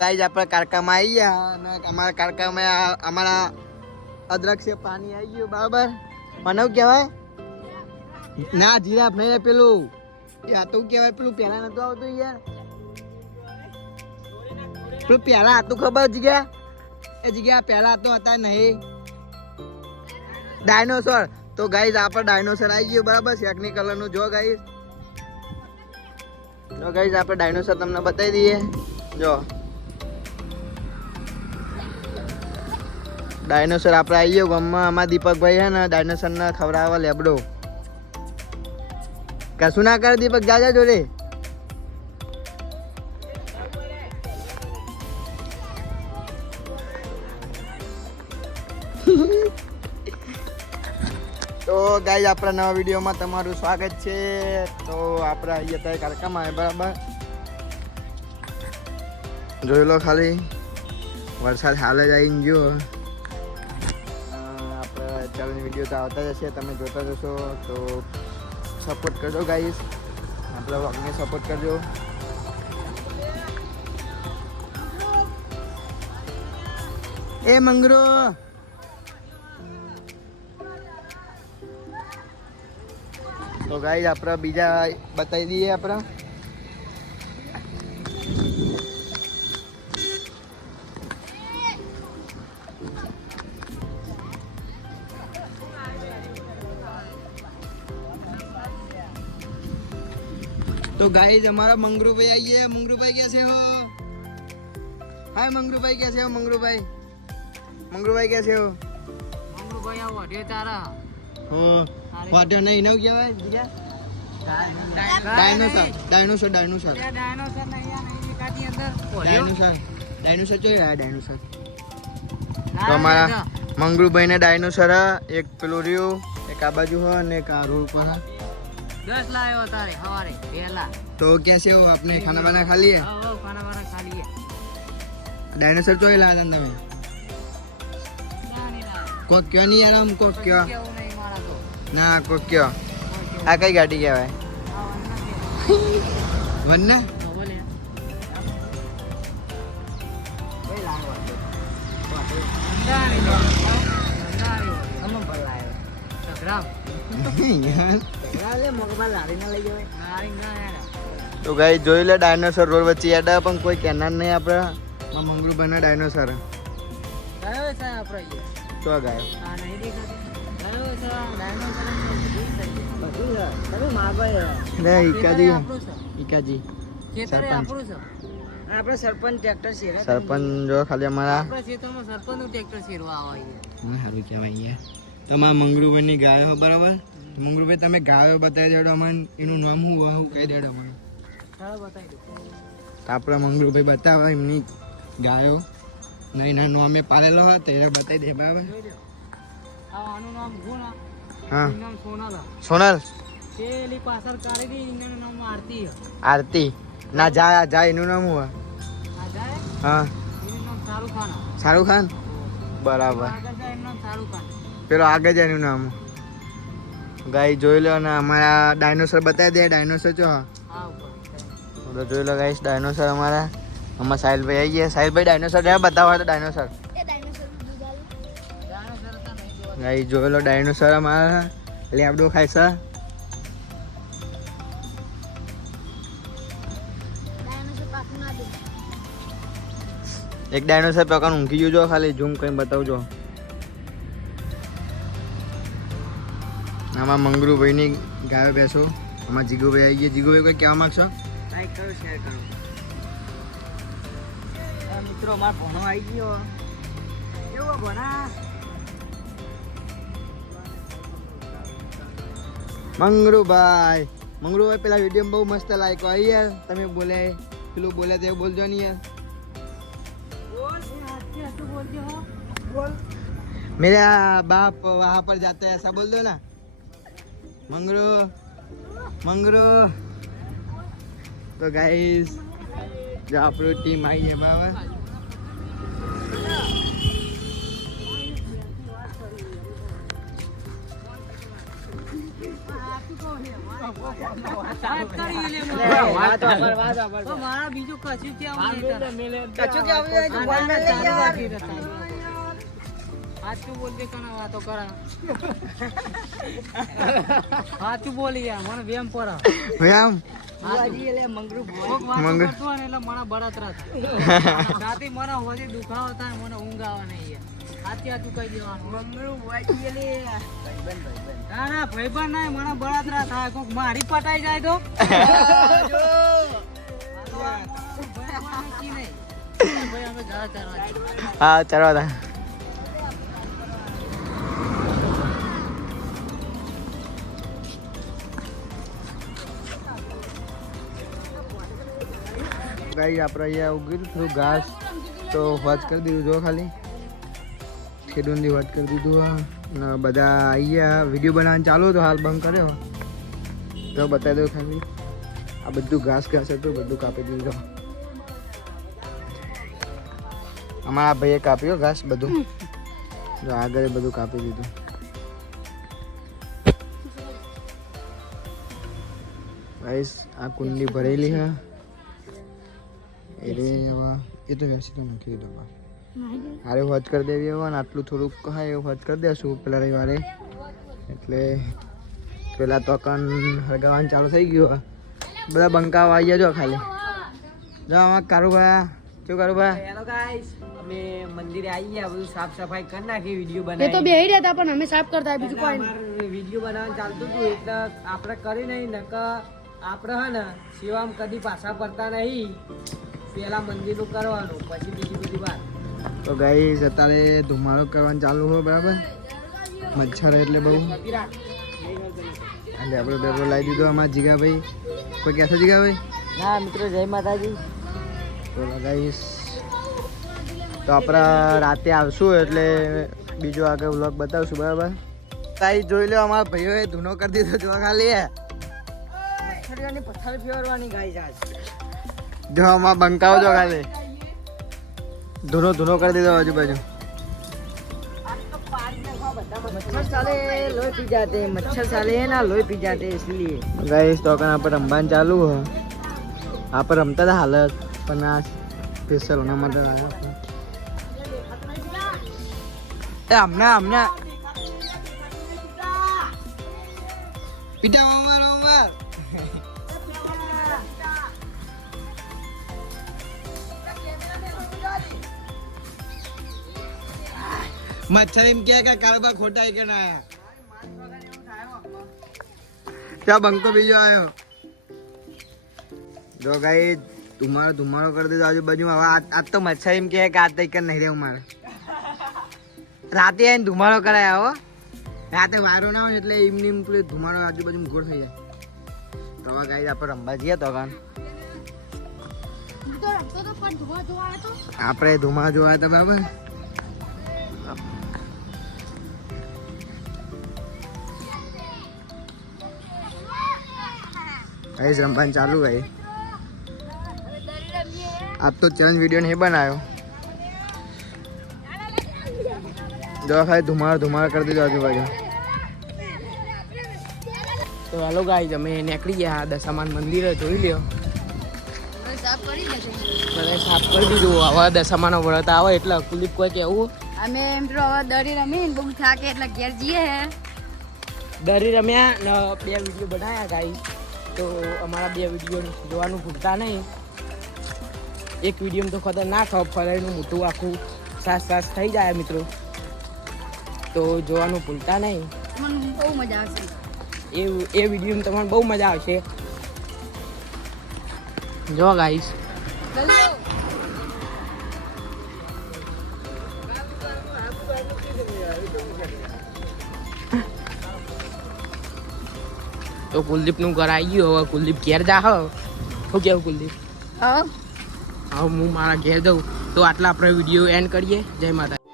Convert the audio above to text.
Guys આપણે કારકામાં આવી ગયા અને અમારા કારકામાં અમારા અદ્રશ્ય પાણી આવી ગયું બરાબર. મને કહેવાય ના જીરાફ નહીં પેલું આ તો કહેવાય પેલું પહેલા નતું આવતું યાર પેલું પહેલા હતું ખબર જગ્યા એ જગ્યા પહેલા તો હતા નહીં ડાયનોસોર. તો ગાઈસ આપણે ડાયનોસોર આવી ગયું બરાબર શેકની કલરનું. જો ગાઈસ આપણે ડાયનોસોર તમને બતાવી દઈએ. જો ડાયનોસોર આપણે આવી ગયો ગામમાં. અમારા દીપકભાઈ છે ને ડાયનોસોરને ખવડાવવા લેબડો. કશું ના કરે દીપક જાજા જોડે. તો ગાઈસ આપણા નવા વિડીયોમાં તમારું સ્વાગત છે. તો આપણે અહીંયા ત્યાં કારકામાં બરાબર જોઈ લો ખાલી વરસાદ હાલ જ આવીને જો. આપણે ચાલની વિડીયો તો આવતા જશે તમે જોતા જશો. તો સપોર્ટ કરજો ગાઈસ આપણા વ્લોગને સપોર્ટ કરજો. એ મંગરો તો ગાઈસ આપણે બીજા બતાવી દઈએ આપણે. तो गाइस हमारा मंगरू भाई आई है. मंगरू भाई कैसे हो? हाय मंगरू भाई कैसे हो? मंगरू भाई कैसे हो? મંગુ ભાઈ આવો રે તારા हो वाट्यो नहीं ना क्या भाई दिया डायनोसर डायनोसर डायनोसर ડાયનોસર નહીં આ નહીં એકાદી અંદર डायनोसर डायनोसर जो है डायनोसर. तो हमारा मंगरू भाई ने डायनोसर है एक पेलो रियो एक आ बाजू है और एक आ रोड पर है. 10 લાયો તારે હવારે પહેલા. तो कैसे हो आपने खाना वाना खा लिया? હા ખાના વાના ખા લીએ. डायनोसर जो ही लाया था તમે को क्यों नहीं यार हमको क्यों કેવું નહીં મારા તો ना को क्यों આ કઈ ગાડી કહેવાય વન્ના તો બોલે ભાઈ લાવો અંદારી અમે ભલાયો સગરામ યાર. લે મગમાં લારી ના લઈ જવાય લારી ના યાર. તો ગાઈ જોઈ લે ડાયનોસર રોડ વચ્ચે યાડા પણ કોઈ કહેનાર નહીં આપણે મંગળુ બના ડાયનોસર ગયો છે આપણે તો ગાયો આ નહીં દેખાતું ગયો છે ડાયનોસર બધું છે તમે માગો લે ઈકાજી ઈકાજી ખેતરે આપણું છે આપણે સરપંચ ટ્રેક્ટર શેરા સરપંચ જો ખાલી અમારા આપણા ક્ષેત્રમાં સરપંચનું ટ્રેક્ટર શેરવા આવે છે સારું કહેવાય યાર. તમારા મંગરુભાઈની ગાયો બરાબર. મંગરુભાઈ તમે ગાયો બતાવી દેડો અમને એનું નામ શું હોય શું કહી દેડો અમને. ચાલો બતાવી દો. તો આપણા મંગરુભાઈ બતાવે એમની ગાયો નહીં ના નામે પાડેલો હોય તો એ બતાવી દે બરાબર. જોઈ લો આનું નામ ગુના હા એનું નામ સોનાલ સોનલ પેલી પાછળ કાઢી દી એનું નામ આરતી આરતી ના જા જા એનું નામ શું હોય? આ જાય હા એનું નામ શાહરુખ ખાન શાહરુખ ખાન બરાબર. આગળ જાય એનું નામ શાહરુખ ખાન પેલો આગળ જાય એનું નામ ગાય જોઈ લો ને અમારા ડાયનોસર બતાવી દે. ડાયનોસર જો હા ઉપર તો જોઈ લો ગાઈસ ડાયનોસર અમારા સાહિલભાઈ આવી ગયા. સાહિલભાઈ ડાયનોસર રહ્યા બતાવો તો ડાયનોસર ડાયનોસર હતા નહીં જોવા ગાઈ જોઈ લો ડાયનોસર અમારા લેબડો ખાય છે. ડાયનોસર પાછું ના દે એક ડાયનોસર પ્રકાર ઊંઘી ગયું જો ખાલી ઝૂમ કરીને બતાવજો. આમાં મંગરુભાઈની ગાયો બેસો. આમાં જીગુભાઈ આવી ગયા. જીગુભાઈ કોઈ કહેવા માંગશો? લાઈક કરો શેર કરો. મિત્રો અમારો ભણો આવી ગયો કેવો ભણા મંગરુભાઈ પેલા વિડીયો બહુ મસ્ત લાઈક આવી યાર. તમે બોલે પેલું બોલે તે બોલજો નહીં યાર. બોલ मेरा बाप वहाँ पर जाता है ऐसा बोल दो ना. मंगरू तो गाइस जो આપણું ટીમ આવી છે બરાબર. મારા બીજું કશું કેવું સાચું બોલજે કણા વાતો કરા સાચું બોલી યાર મને વેમ પરા વેમ એટલે મને બળતરા રાતે મને હોજી દુખાવો થાય મને ઊંઘ આવે નહીં યાર સાચી સાચું કહી દેવાનું ના ના ભાઈબંધ નહીં મને બળતરા થાય કોક મારી પટાઈ જાય તો હા ચાલો તા ગાઈ આપણે અહીંયા ઉગી થોડું ઘાસ તો વાત કરી દીધું જો ખાલી ખેડૂતની વાત કરી દીધું અને બધા અહીંયા વિડીયો બનાવવાનું ચાલુ હતો હાલ બંધ કર્યો તો બતાવી દઉં ખાલી આ બધું ઘાસ ઘાસ હતું બધું કાપી દીધું અમારા ભાઈએ કાપ્યો ઘાસ બધું જો આગળ બધું કાપી દીધું ગાઈસ આ કુંડલી ભરેલી છે એ તો વેસી તો મૂકી દીધું હારે વાત કરી દેવી હવે ને આટલું થોડુંક હા એવું વાત કરી દેશું પેલા રવિવારે એટલે પેલા તો કન હળગાવાનું ચાલુ થઈ ગયું બધા બંકાવા આવી ગયા જો ખાલી જો આમાં કારુભાઈ શું કારુભાઈ હેલો ગાઈસ અમે મંદિરે આવી ગયા બધું સાફ સફાઈ કરી નાખી વિડીયો એ તો બનાવી બેહી રહ્યા હતા પણ અમે સાફ કરતા બીજું કોઈ અમારે વિડીયો બનાવવાનું ચાલતું હતું એટલે આપણે કરી નહીં નકર આપણે હે ને સેવામાં કદી પાછા પડતા નહીં પેલા મંદિરનું કરવાનું પછી બીજી બધી વાત તો ગાઈસ અત્યારે ધુમાડો કરવાનું ચાલુ હોય બરાબર મચ્છર એટલે બહુ અને આપણે પેપર લાવી દીધો અમારા જીગાભાઈ કોઈ ક્યાં છે જીગાભાઈ ના મિત્રો જય માતાજી તો ગાઈસ તો આપણે રાતે આવશું એટલે બીજો આગળ વ્લોગ બતાવશું બરાબર ગાઈસ જોઈ લો અમારા ભાઈઓએ ધૂનો કરી દીધો જોવા ખાલી મચ્છરીઓની પથ્થર ફેરવાની ગાઈસ આજ જો આમાં બંકાઓ જો ખાલી ધૂનો ધૂનો કરી દીધો આજુબાજુ मच्छर साले लोई पी जाते हैं मच्छर साले है ना लोई पी जाते हैं इसलिए गाइस तो यहाँ पर रमबान चालू है यहाँ पर रमता था हालत पर ना स्पेशल होना मतलब हमने हमने पीटा उमर उमर मच्छर एम क्या कारोबार खोटा है क्या ना क्या बंको बीजो आयो जो गाई तुम्हारो कर दे आजू बाजू आज तो मच्छर एम क्या आज तक नहीं रहे मारे राते आईने धुमाड़ो कराया हो राते वारो ना हो એટલે એમની એમ પેલો ધુમાડો આજુબાજુ ઘોર થઈ જાય તો હવે ગાઈસ આપણે રમવા જઈએ તો કાન આપણે ધુમા જોવા તો બરાબર गाइस रमपान चालू है अब तो चैलेंज वीडियो नहीं बनायो जो खाली धुमाड़ धुमाड़ कर दीधो आजू बाजू तो हेलो गाइस અમે નીકળી ગયા દશામાન મંદિરે જોઈ લ્યો સાફ કરી દેશે બધા સાફ કરી દીધું હવે દશામાનો વ્રત આવે એટલે કુલીપ કોઈ કેવું અમે એમ તો હવે દડી રમીને બહુ થાકે એટલે ઘેર જઈએ હે દરી રમ્યા ને 2 વિડીયો બનાવ્યા ગાઈસ તો અમારા 2 વિડીયો જોવાનું ભૂલતા નહીં એક વિડીયો તો ખતરનાક ફરાઈનું મોટું આખું સાસ થઈ જાય મિત્રો તો જોવાનું ભૂલતા નહીં મને બહુ મજા આવશે એ વિડીયો તમને બહુ મજા આવશે જો ગાઈસ તો કુલદીપનું ઘર આવી ગયું હવે કુલદીપ ઘેર જા શું કેવું કુલદીપ હા હવે હું મારા ઘેર જાઉં તો આટલા આપણે વિડીયો એન્ડ કરીએ જય માતા